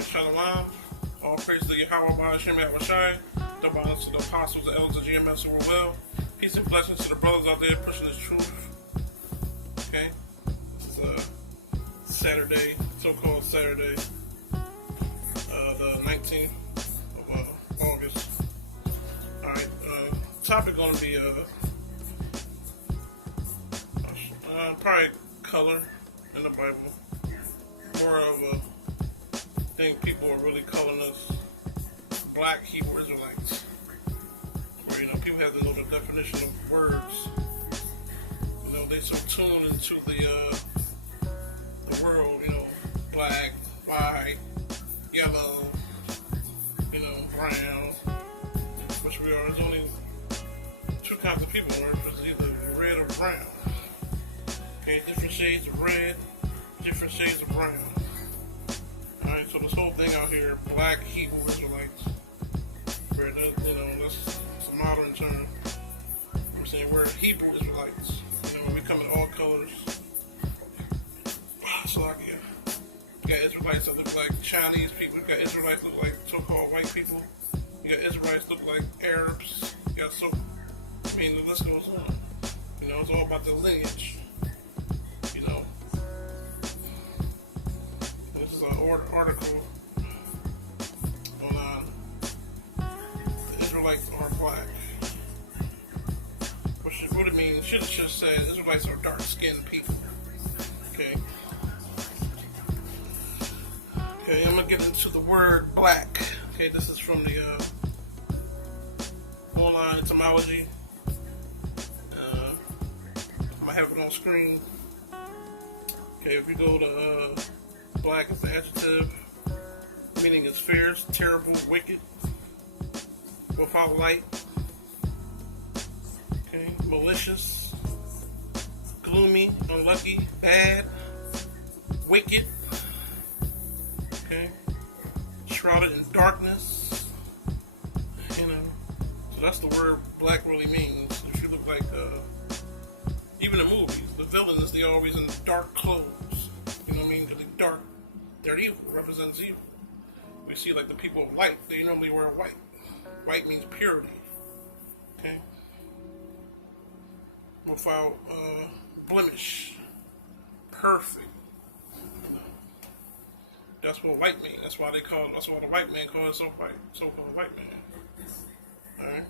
Alright, Shalom. All praise to Yahweh by Hashem Yahushai. Double honors to the apostles, the elders of GMS who were well. Peace and blessings to the brothers out there pushing this truth. Okay? This is Saturday, so-called Saturday, the 19th of August. Alright, topic gonna be probably color in the Bible. More of a thing people are really calling us black Hebrew Israelites. Where, people have to know the definition of words. They so tuned into the world, black, white, yellow, brown, which we are. There's only two kinds of people on earth. It's either red or brown. Okay, different shades of red, different shades of brown. Alright, so this whole thing out here, black Hebrew Israelites, where that's a modern term. I'm saying we're Hebrew Israelites. We come in all colors. So you got Israelites that look like Chinese people. You got Israelites that look like so-called white people. You got Israelites that look like Arabs. You got the list goes on. It's all about the lineage. This is an article on the Israelites are black. What it means, should have just said Israelites are dark-skinned people. Okay, I'm going to get into the word black. Okay, this is from the online etymology. I might have it on screen. Okay, if we go to black, it's the adjective, meaning is fierce, terrible, wicked, without light. Okay, malicious, gloomy, unlucky, bad, wicked. Okay, shrouded in darkness. So that's the word black really means. If you look like, even in movies, the villains, they always in dark clothes. Because they're dark, they're evil, represents evil. We see like the people of light, they normally wear white. White means purity. Okay. Without blemish, perfect. That's what white means. That's why that's why the white man calls it so-called white man. Alright.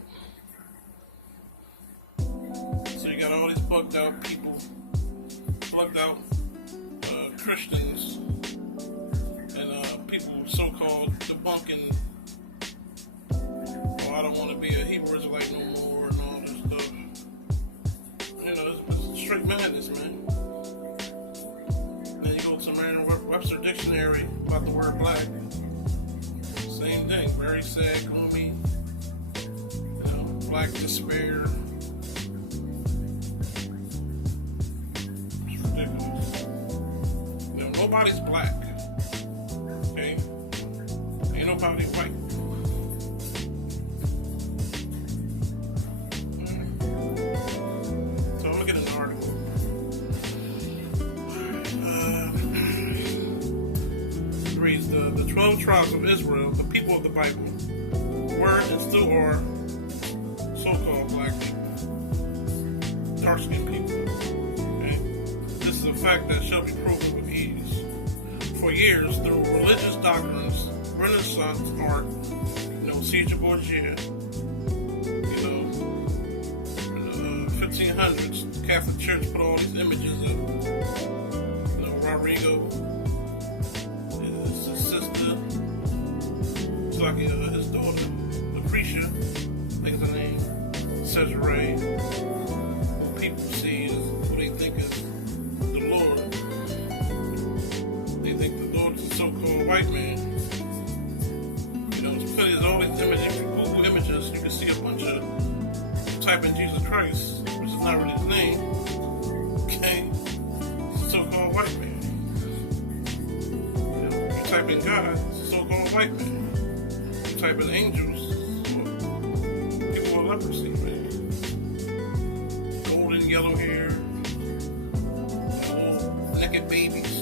So you got all these bugged out people, bugged out Christians, and people so-called debunking, I don't want to be a Hebrew Israelite no more, and all this stuff. It's straight madness, man. Then you go to Merriam-Webster dictionary about the word black. Same thing, very sad, gloomy, black despair. It's ridiculous. Nobody's black. Okay? Ain't nobody white. The 12 tribes of Israel, the people of the Bible, were and still are so-called black people, dark-skinned people. Okay? This is a fact that shall be proven with ease. For years, through religious doctrines, Renaissance art, Siege of Borgia, in the 1500s, the Catholic Church put all these images of, Rodrigo, his daughter, Lucretia, I think is her name, Cesare. What people see is what they think is the Lord. They think the Lord is a so-called white man. There's all these images. If you Google images, you can see a bunch of type in Jesus Christ, which is not really his name. Okay? It's a so-called white man. You type in God, it's a so-called white man. Type in angels, people with leprosy, man. Golden yellow hair, naked babies.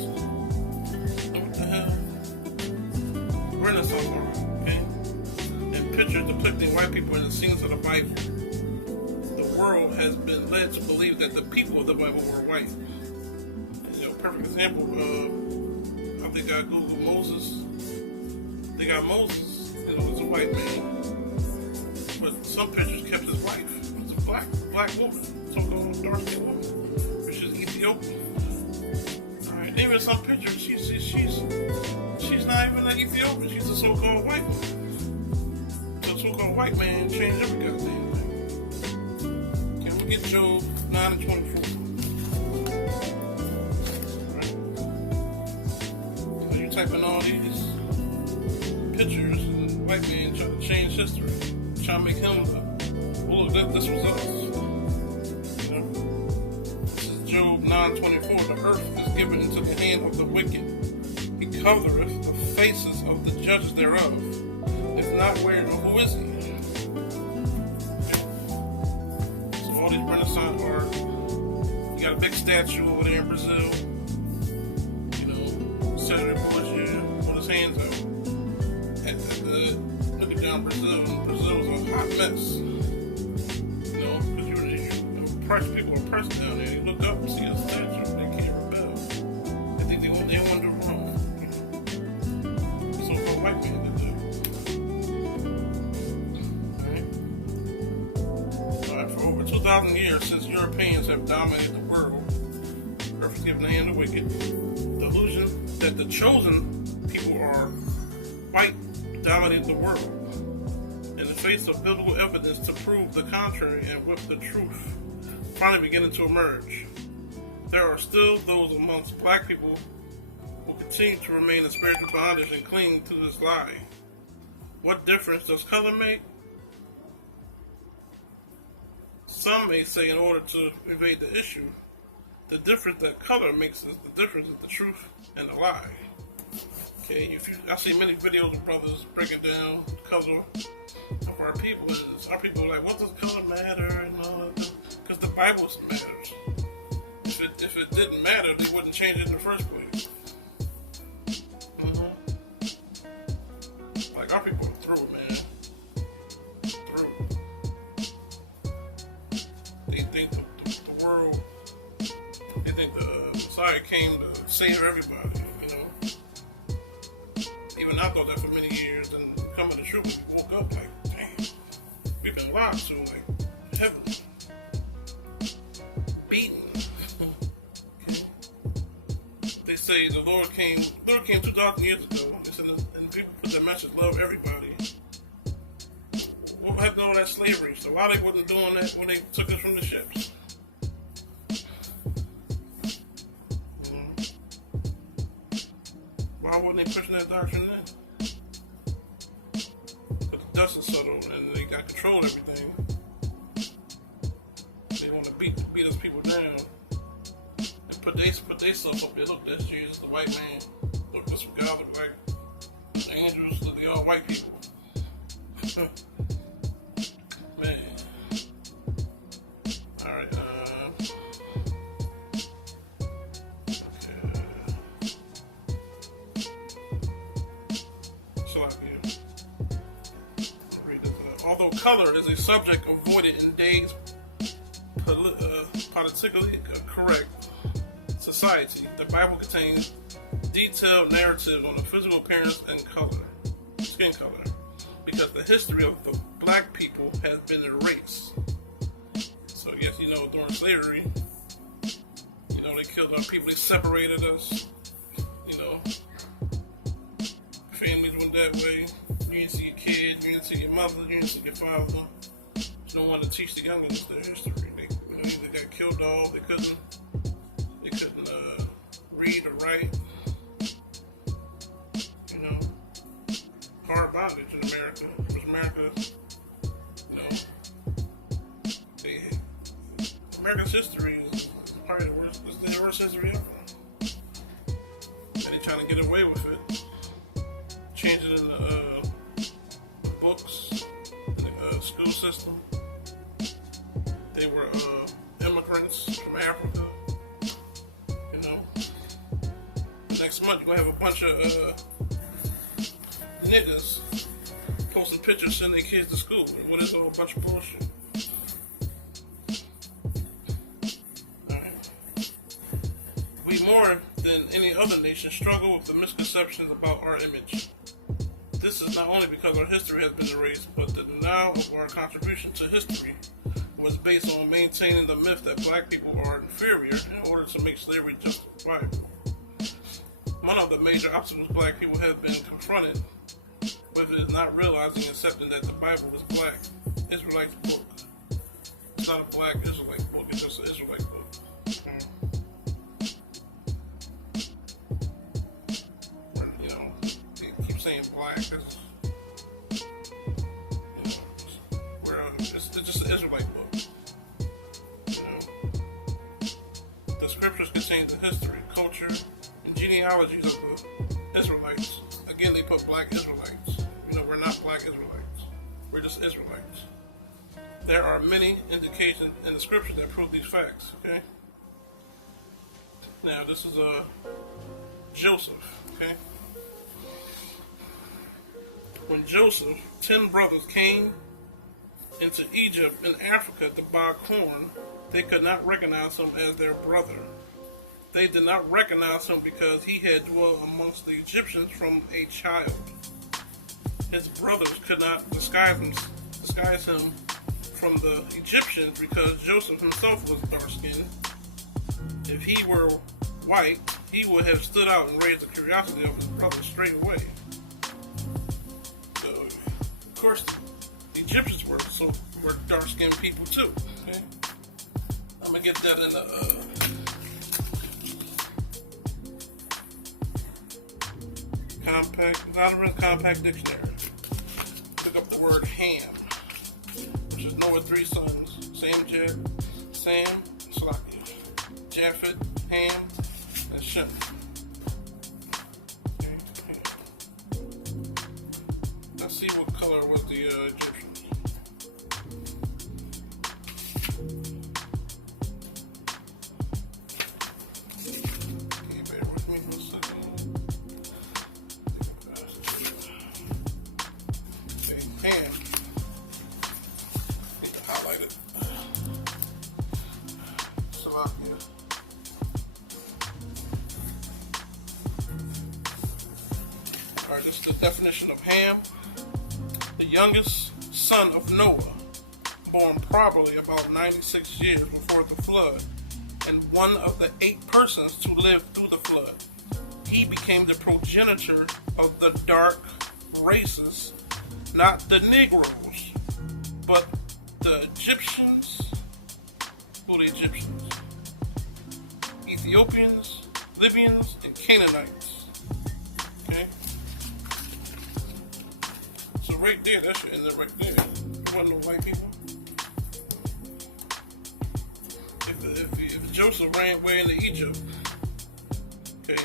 What the hell? Renaissance era, okay? And pictures depicting white people in the scenes of the Bible. The world has been led to believe that the people of the Bible were white. Perfect example, I think I Googled Moses. They got Moses, as a white man. But some pictures kept his wife. It's a black woman, so-called dark-skinned woman, which is Ethiopian. Alright, even some pictures, she's not even an Ethiopian. She's a so-called white woman. So so-called white man changed every goddamn thing. Can we get Job 9:24? Typing all these pictures, and white man trying to change history, trying to make him look. This was us. This is Job 9:24. The earth is given into the hand of the wicked. He covereth the faces of the judges thereof. If not, where or who is he? So all these Renaissance art. You got a big statue over there in Brazil. Senator Bush with his hands out. Looking down Brazil, and Brazil was a hot mess. Because oppressed people are oppressed down there. You look up and see a statue, they can't rebel. They think they want to do wrong. So-called white man did that. Alright, for over 2,000 years, since Europeans have dominated the world, earth is given the hand of the wicked. The illusion that the chosen people are white dominated the world in the face of biblical evidence to prove the contrary, and with the truth finally beginning to emerge. There are still those amongst black people who continue to remain in spiritual bondage and cling to this lie. What difference does color make? Some may say, in order to evade the issue, the difference that color makes is the difference in the truth and the lie. Okay, I see many videos of brothers breaking down the color of our people, and our people are like, what does color matter? And all that, because the Bible matters. If it didn't matter, they wouldn't change it in the first place. Like, our people are through, man. Through. They think the world. They think the Messiah came to save everybody, Even I thought that for many years, and coming to truth, we woke up like, damn, we've been lied to, like, heaven, beaten. Okay. They say the Lord came 2,000 years ago, and people put that message, love everybody. What happened to all that slavery? So why they wasn't doing that when they took us from the ships? Why wasn't they pushing that doctrine then? But the dust is settled and they got control of everything. They want to beat us people down and put themselves up there. Look, that's Jesus, the white man. Look, that's what God look like. The angels, look, they all white people. Man. Alright, although color is a subject avoided in today's politically correct society, the Bible contains detailed narratives on the physical appearance and color, skin color, because the history of the black people has been erased. So yes, during slavery, they killed our people, they separated us, families went that way. You didn't see your kids, you didn't see your mother, you didn't see your father. There's no one to teach the youngins their history. They either got killed off, they couldn't read or write. Hard bondage in America. Because America, America's history is probably the worst. It's the worst history ever. And they're trying to get away with it. Change it in the books, in the school system. They were immigrants from Africa. Next month you're gonna have a bunch of niggas posting pictures sending their kids to school. What is all a bunch of bullshit? We more than any other nation struggle with the misconceptions about our image. This is not only because our history has been erased, but the denial of our contribution to history was based on maintaining the myth that black people are inferior in order to make slavery justifiable. One of the major obstacles black people have been confronted with is not realizing and accepting that the Bible is black Israelite book. It's not a black Israelite book, it's just an Israelite book. You know, they keep saying black, it's just an Israelite book. You know, the scriptures contain the history, culture, and genealogies of the Israelites. Again, they put black Israelites. You know, we're not black Israelites. We're just Israelites. There are many indications in the scriptures that prove these facts, okay? Now, this is Joseph, okay? When Joseph, 10 brothers came into Egypt and Africa to buy corn, they could not recognize him as their brother. They did not recognize him because he had dwelt amongst the Egyptians from a child. His brothers could not disguise him from the Egyptians because Joseph himself was dark-skinned. If he were white, he would have stood out and raised the curiosity of his brothers straight away. So, of course, the Egyptians were dark-skinned people too. Okay? I'm gonna get that in the compact dictionary. Look up the word Ham, which is Noah's 3 sons: Sam, Japheth, Ham, and Shem. Okay. Let's see what color was the Egyptians. Alright, this is the definition of Ham: the youngest son of Noah, born probably about 96 years before the flood, and one of the 8 persons to live through the flood. He became the progenitor of the dark races, not the Negroes, but the Egyptians. Who are the Egyptians? Ethiopians, Libyans, and Canaanites. Okay? So right there, that should end it right there. Wasn't no white people. If Joseph ran away into Egypt, okay,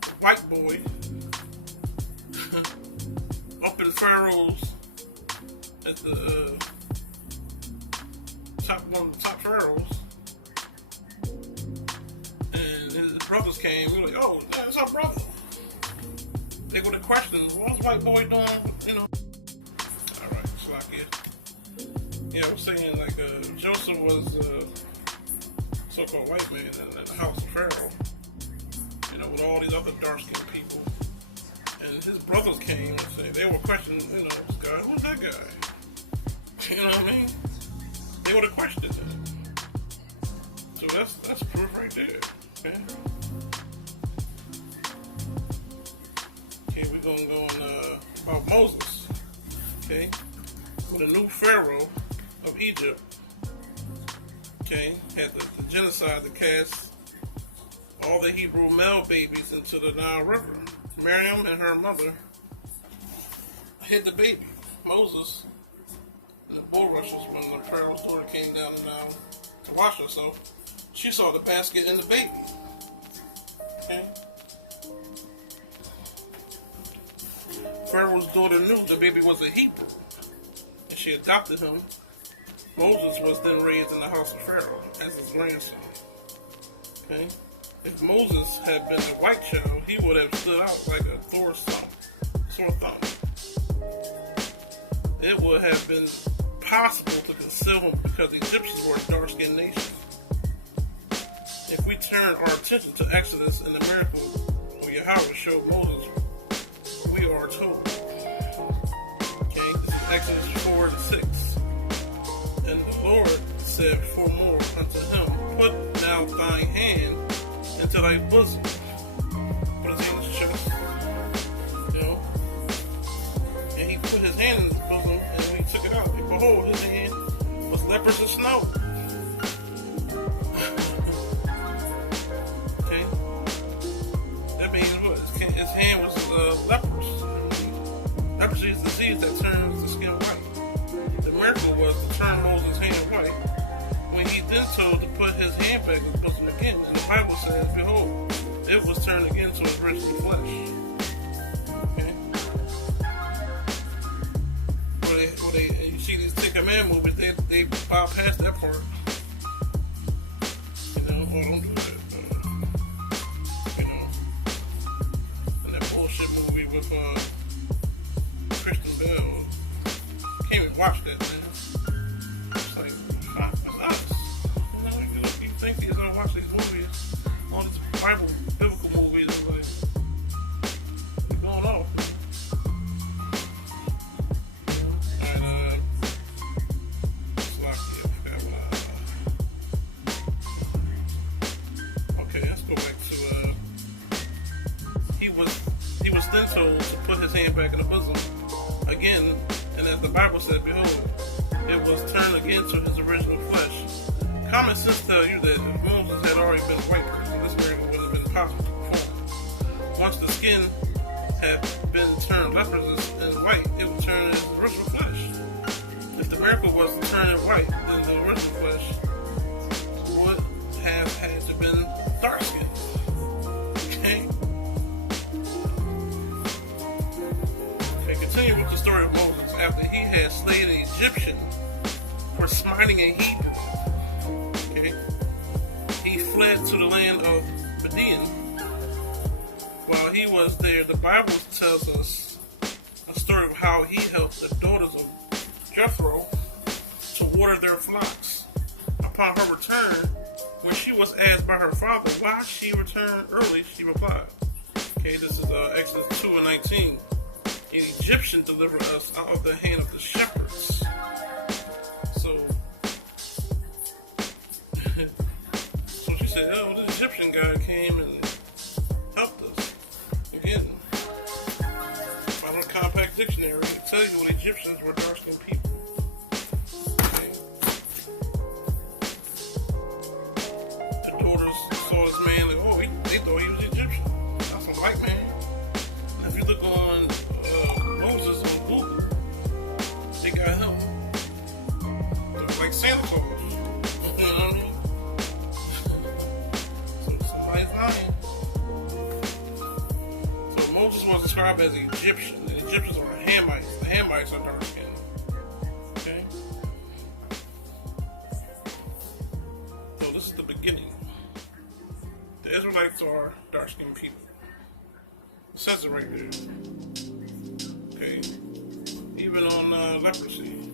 the white boy up in Pharaoh's at the one of the top pharaohs, and his brothers came. We were like, "Oh, that's our brother." They would have questioned, "What's white boy doing?" You know. All right, so I get. Yeah, I was saying like Joseph was so-called white man in the house of Pharaoh. You know, with all these other dark-skinned people, and his brothers came and said they were questioning, you know, this guy, who's that guy? You know what I mean? They would have questioned him. So that's proof right there. Okay. Okay, we're gonna go on about Moses. Okay, with a new pharaoh of Egypt. Okay, had the genocide to cast all the Hebrew male babies into the Nile River. Miriam and her mother hid the baby, Moses, in the bulrushes when the Pharaoh's daughter came down the Nile to wash herself. She saw the basket and the baby. Okay. Pharaoh's daughter knew the baby was a Hebrew, and she adopted him. Moses was then raised in the house of Pharaoh as his grandson. Okay. If Moses had been a white child, he would have stood out like a Thor's son. sore thumb. It would have been possible to conceal him because the Egyptians were a dark-skinned nation. If we turn our attention to Exodus and the miracle where Yahweh showed Moses, we are told. Okay, this is Exodus 4:6. And the Lord said furthermore unto him, put now thine hand into thy bosom. Put his hand in his chest. And he put his hand in his bosom and we took it out. And behold, his hand was leprous as snow. Okay. That means what? His hand was leprous. Leprosy is a disease that turns the skin white. The miracle was to turn Moses' hand white when he then told to put his hand back in his bosom again. And the Bible says, behold, it was turned again to its original flesh. Okay? You see these Ten Commandment movies, they bypass that part. Don't do that. And that bullshit movie with Christian Bale. Can't even watch that, man. It's like, that's us. You think he's gonna watch these movies, all these biblical movies, like, they're going off. And, okay, let's go back to, he was then told to put his hand back in the bosom again, and as the Bible said, behold, it was turned again to his original flesh. Common sense tells you that if Moses had already been a white person, this miracle wouldn't have been possible to perform. Once the skin had been turned leprous and white, it would turn his original flesh. If the miracle was to turn it white, then the original flesh would have had to been dark skin. Okay? Continue with the story of Moses. After he had slain an Egyptian for smiting a Hebrew, okay, he fled to the land of Midian. While he was there, the Bible tells us a story of how he helped the daughters of Jethro to water their flocks. Upon her return, when she was asked by her father why she returned early, she replied. Okay, this is Exodus 2:19. An Egyptian delivered us out of the hand of the shepherds. So she said, oh, the Egyptian guy came and helped us. Again, by the Compact Dictionary, it tells you the Egyptians were dark-skinned people. Okay. The daughters saw this man, like, oh, they thought he was Egyptian. That's a white man. And if you look on Moses on Google, they got him. Looks like Santa Claus. You know what I mean? So somebody's lying. So Moses was described as an Egyptian. The Egyptians are Hamites. The Hamites are dark skinned. Okay? So this is the beginning. The Israelites are dark skinned people. It says it right there. Okay, even on leprosy.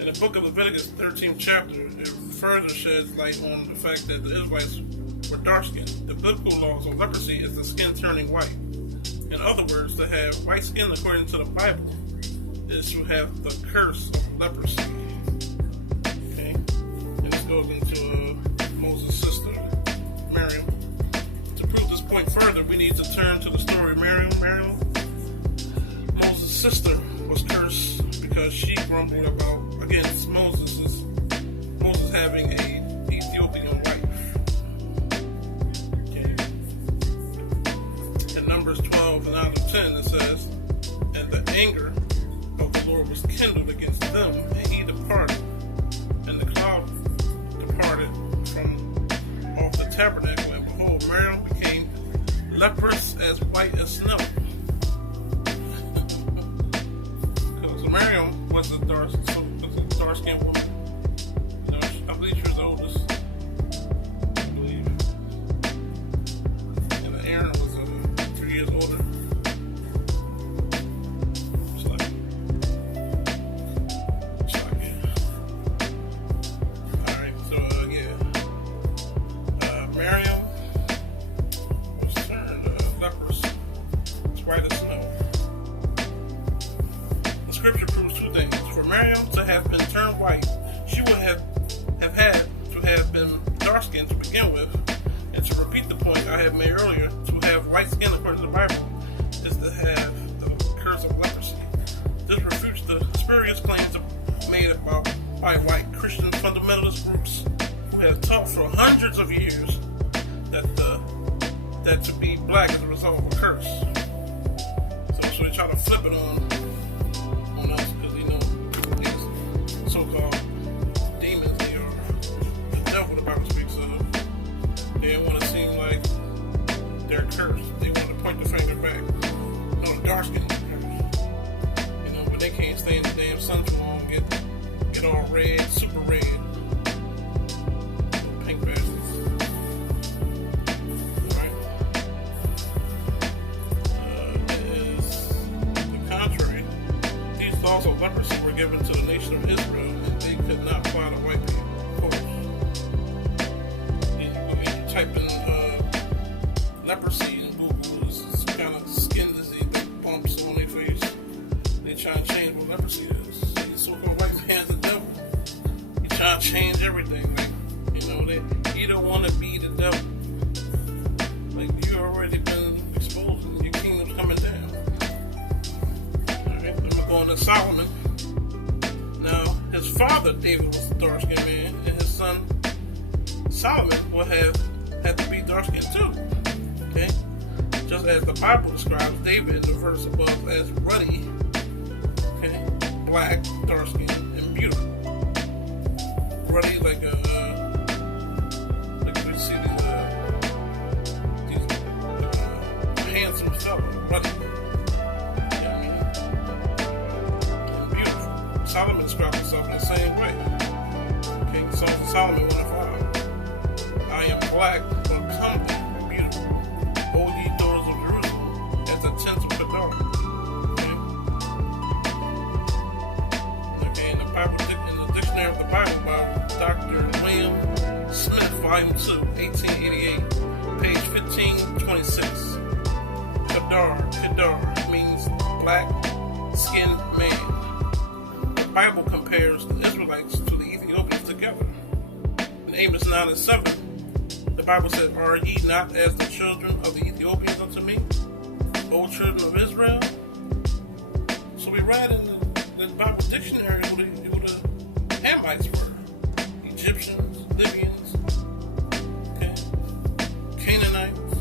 In the book of Leviticus, 13th chapter, it further sheds light on the fact that the Israelites were dark-skinned. The biblical laws of leprosy is the skin turning white. In other words, to have white skin according to the Bible is to have the curse of leprosy. Okay, and this goes into Moses' sister, Miriam. To prove this point further, we need to turn to the story of Miriam. Moses' sister was cursed because she grumbled against Moses having a Ethiopian wife. Okay. In Numbers 12:9-10 it says, and the anger of the Lord was kindled against them, and he departed, and the cloud departed from off the tabernacle, and behold, Miriam became leprous as white as snow. Miriam was a dark-skinned woman. I believe she was the oldest. I believe. And Aaron was 3 years older. Miriam to have been turned white, she would have had to have been dark-skinned to begin with. And to repeat the point I have made earlier, to have white skin according to the Bible is to have the curse of leprosy. This refutes the spurious claims made by white Christian fundamentalist groups who have taught for hundreds of years that to be black is a result of a curse. So they try to flip it on us because these so-called demons, they are the devil the Bible speaks of. They don't want to seem like they're cursed. They want to point the finger back. No, the dark skin is cursed. But they can't stay in the damn sun too long and get all red, super red. Pink bastards. Alright. Is the contrary. These laws of leprosy were given to the nation of Israel, and they could not apply to white people. Type in leprosy in Google, is some kind of skin disease that bumps on their face. They try to change what leprosy is. These so-called white man's the devil. You try to change everything. They don't want to be the devil. You already been exposed and your kingdom's coming down. Alright, then we're going to Solomon. Now, his father David was a dark-skinned man, and his son Solomon will have to be dark-skinned too. Okay? Just as the Bible describes David in the verse above as ruddy, okay, black, dark-skinned, and beautiful. Ruddy like we see these handsome fellow, ruddy. And beautiful. Solomon describes himself in the same way. Okay, Songs of Solomon 1:5. I am black, but comely, beautiful. O ye daughters of Jerusalem, as the tents of Kedar. Okay, in the Dictionary of the Bible by Dr. William Smith, Volume 2, 1888, page 1526. Kedar means black-skinned man. The Bible compares the Israelites to the Ethiopians together. In Amos 9:7, the Bible said, "Are ye not as the children of the Ethiopians unto me, O children of Israel?" So we read in the Bible dictionary who the Hamites were. Egyptians, Libyans, okay, Canaanites,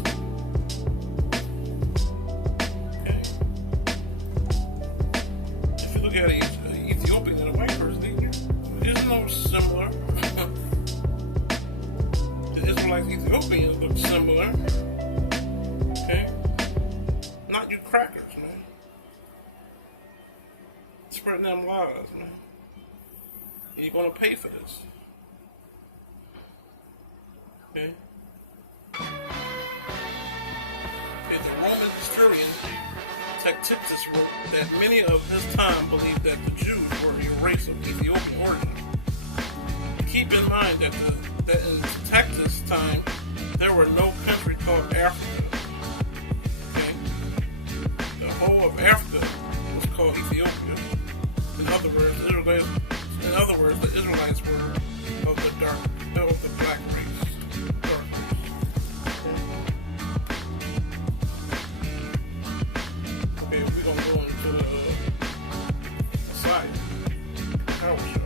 okay. If you look at an Ethiopian and a white person, there's no similar. Israelites, Ethiopians look similar. Okay? Not you crackers, man. Spreading them lies, man. And you're gonna pay for this. Okay? And the Roman historian Tacitus wrote that many of his time believed that the Jews were a race of Ethiopian origin. Keep in mind that in Tacitus' time, there were no country called Africa. Okay? The whole of Africa was called Ethiopia. In other words, the Israelites were of the black race. Dark race. Okay, we're gonna go into the side. How was you?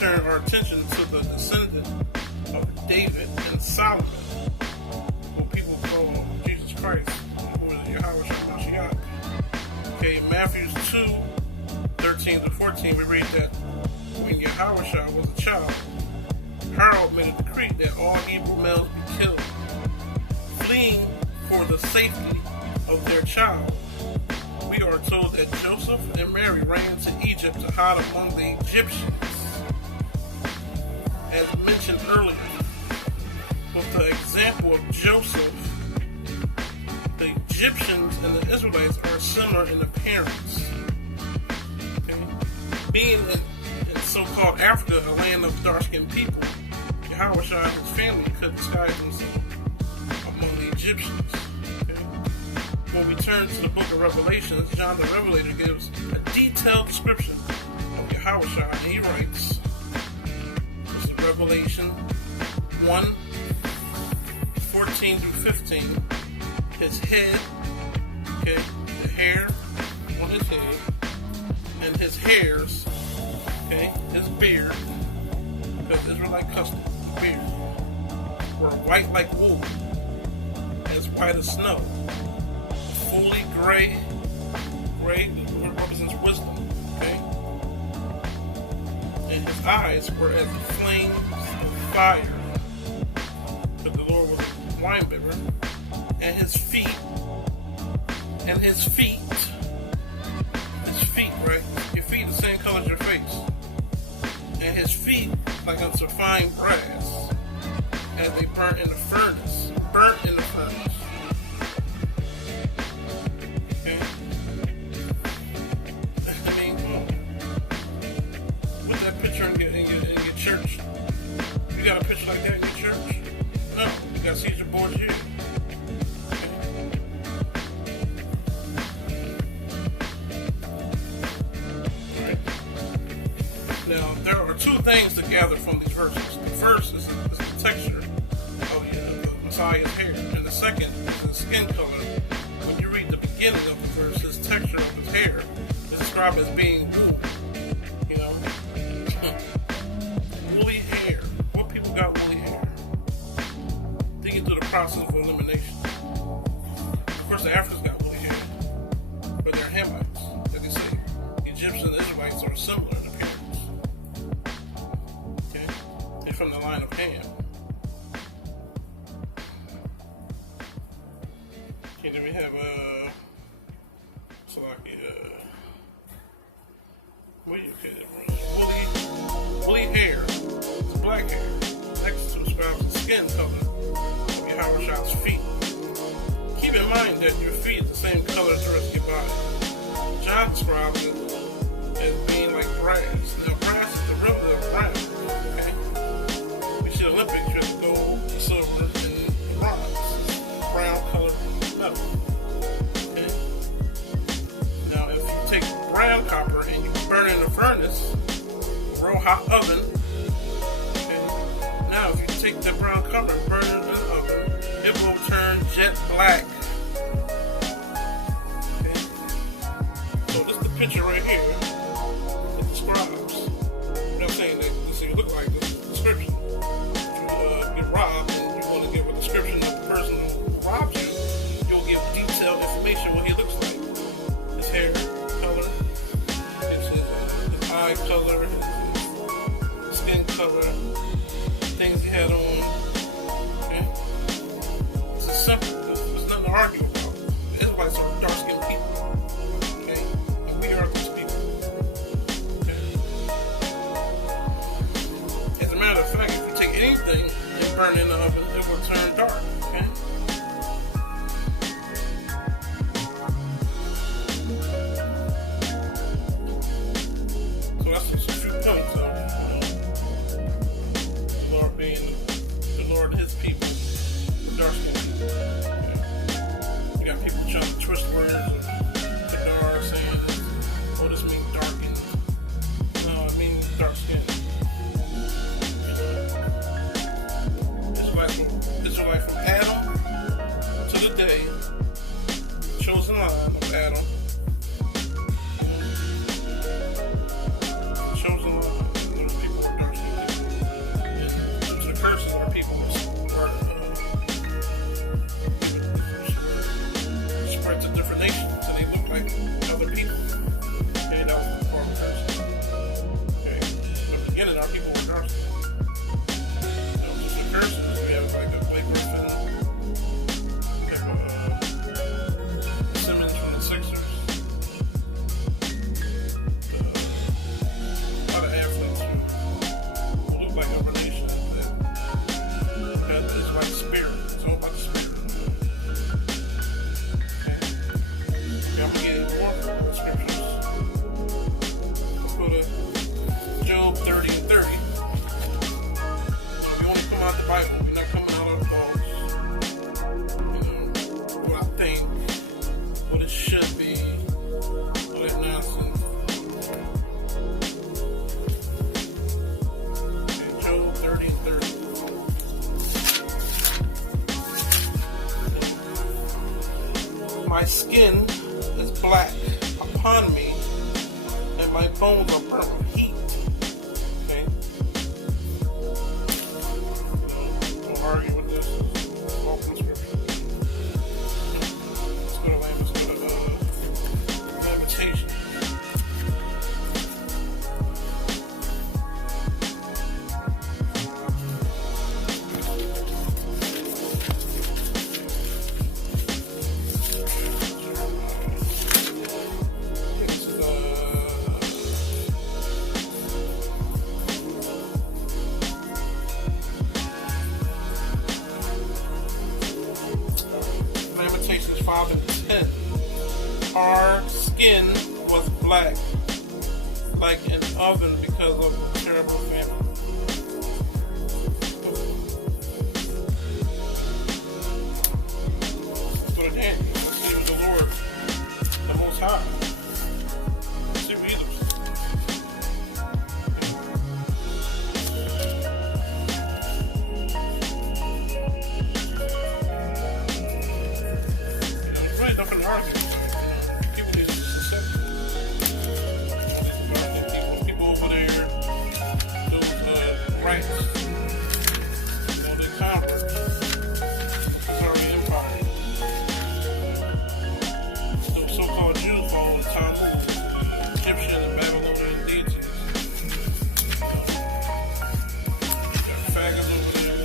Turn our attention to the descendant of David and Solomon, who people call Jesus Christ, or Yahweh Shemashiyah. Okay, Matthew 2:13-14, we read that when Yahweh was a child, Herod made a decree that all Hebrew males be killed, fleeing for the safety of their child. We are told that Joseph and Mary ran to Egypt to hide among the Egyptians. As mentioned earlier, with the example of Joseph, the Egyptians and the Israelites are similar in appearance. Okay? Being in so-called Africa, a land of dark-skinned people, Yahweh and his family could disguise themselves among the Egyptians. Okay? When we turn to the book of Revelations, John the Revelator gives a detailed description of Yahweh, and he writes, this is Revelation 1:14-15, his head, okay, the hair on his head, and his hairs, okay, his beard, because Israelite custom, beard, were white like wool, as white as snow, fully gray represents wisdom, okay, and his eyes were as flames of fire, but the Lord was a winebiber, and his feet, right? Your feet the same color as your face. And his feet like unto fine brass, as they burnt in the furnace. Okay? I mean, put that picture in your church. You got a picture like that in your church? No, you got Caesar Borgia. Now, there are two things to gather from these verses. The first is the texture of the Messiah's hair, and the second is his skin color. When you read the beginning of the verse, his texture of his hair is described as being wool. You know, woolly hair. What people got woolly hair? Thinking through the process of elimination. Of course, the Africans got woolly hair, but they're Hamites, as they say. The Egyptians and Israelites are similar in appearance. From the line of Ham. Okay, then we have woolly hair. It's black hair. Next to describes the skin color of Yahweh's feet. Keep in mind that your feet is the same color as the rest of your body. John describes it as being like brass. Now, brass is the derivative of brown. Olympics, you have the gold, the silver, and the bronze. Brown colored metal. Okay? Now, if you take brown copper and you burn it in a furnace, real hot oven, okay? Now, if you take that brown copper and burn it in an oven, it will turn jet black. Okay? So, this is the picture right here. It describes. You know what I'm saying? This thing look like this description. Get robbed and you want to give a description of the person who robbed you, you'll give detailed information what he looks like. His hair color, his eye color, his skin color, things he had on. Okay? This is simple. There's nothing to argue about. The Israelites are dark-skinned people. Okay? And we are those people. Okay? As a matter of fact, if you take anything and burn in the oven, it will turn dark. Okay? So that's just a few points of the Lord being the Lord and his people, dark-skinned people. Okay? You got people trying to twist words of Kadar saying, oh, this means darkened. No, it means dark-skinned. My skin is black upon me, and my bones are burnt with heat. Okay? Don't argue with this. It's all from scripture. Let's go to Lamentations. Lamentations 5 and 10. Our skin was black, like an oven, because of a terrible famine. Let's go to Daniel. Let's see what the Lord, the Most High. Let's see what he looks like. Nothing to argue. People need to just accept it. People over there, those rights, the conquerors, sorry, empire. Those so-called Jews follow the Talmud, Egyptian and Babylonian deities. Got faggots over there,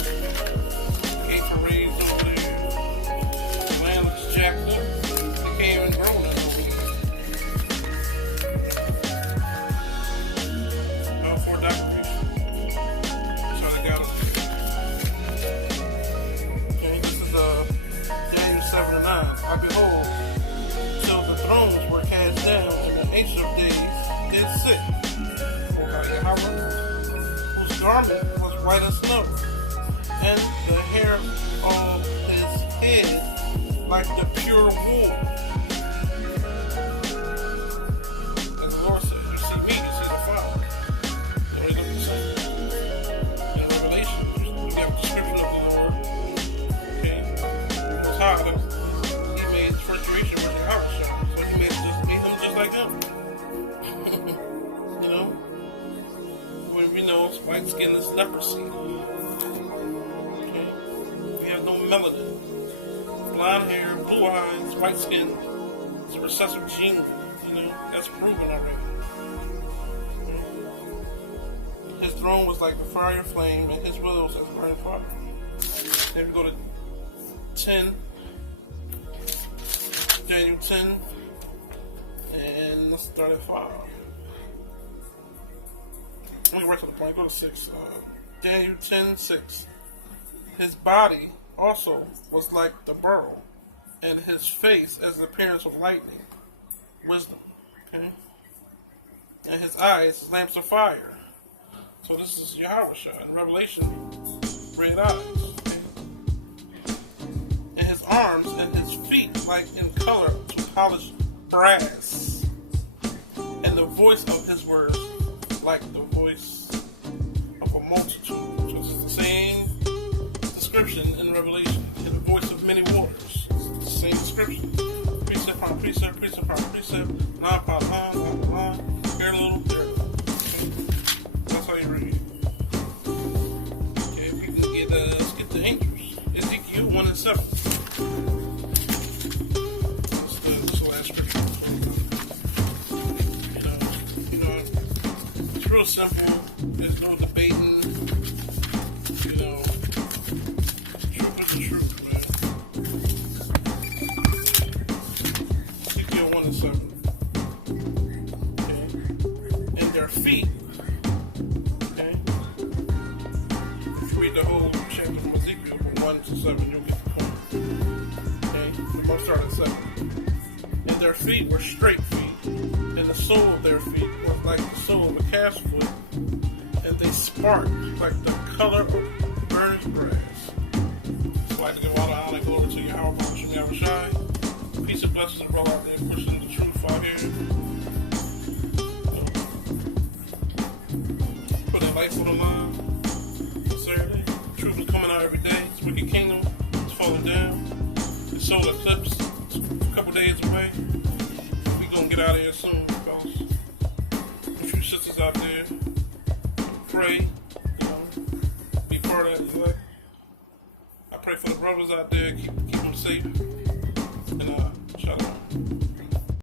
gay parades over there. The land looks jacked up. And grown up. For decoration. That's how they got them. Okay, this is Daniel 7 and 9. I behold, till the thrones were cast down, and the Ancient of Days did sit. Whose garment was white as snow, and the hair of his head like the pure wool. He made his first creation was a house shop, so he made him just like him. You know, when we know white skin is leprosy. Okay, we have no melanin, blonde hair, blue eyes, white skin. It's a recessive gene. You know, that's proven already. His throne was like a fire flame, and his will was as burning fire. Then we go to 10. Daniel 10, and let's start at 5. Let me right to the point. Go to 6. Daniel 10:6. His body also was like the beryl, and his face as the appearance of lightning. Wisdom. Okay. And his eyes lamps of fire. So this is Yahweh in Revelation. Red eyes. His arms and his feet like in color to polished brass, and the voice of his words like the voice of a multitude, which is the same description in Revelation, and the voice of many waters. It's the same description. Precept upon precept, precept upon precept, line upon line, line upon line, here a little, there a little. That's how you read it. Okay, we can get let's get the angels. Ezekiel 1 and 7. Real simple. There's no debating. You know, truth is the truth, man. Ezekiel 1 and 7. Okay. And their feet. Okay. If you read the whole chapter from Ezekiel from 1 to 7, you'll get the point. Okay. We're going to start at 7. And their feet were straight feet, and the sole of their feet was like the sole of a calf's foot, and they sparked like the color of burnished brass. I'd like to give all the honor and glory to Yahweh, Hashem Yahushai. Peace and blessings and brother out there pushing the truth out here. Put that life on the line. Saturday. Truth is coming out every day. This wicked kingdom is falling down. The solar eclipse is couple days away. We gonna get out of here soon, fellas. A few sisters out there, pray, be part of that. I pray for the brothers out there, keep them safe.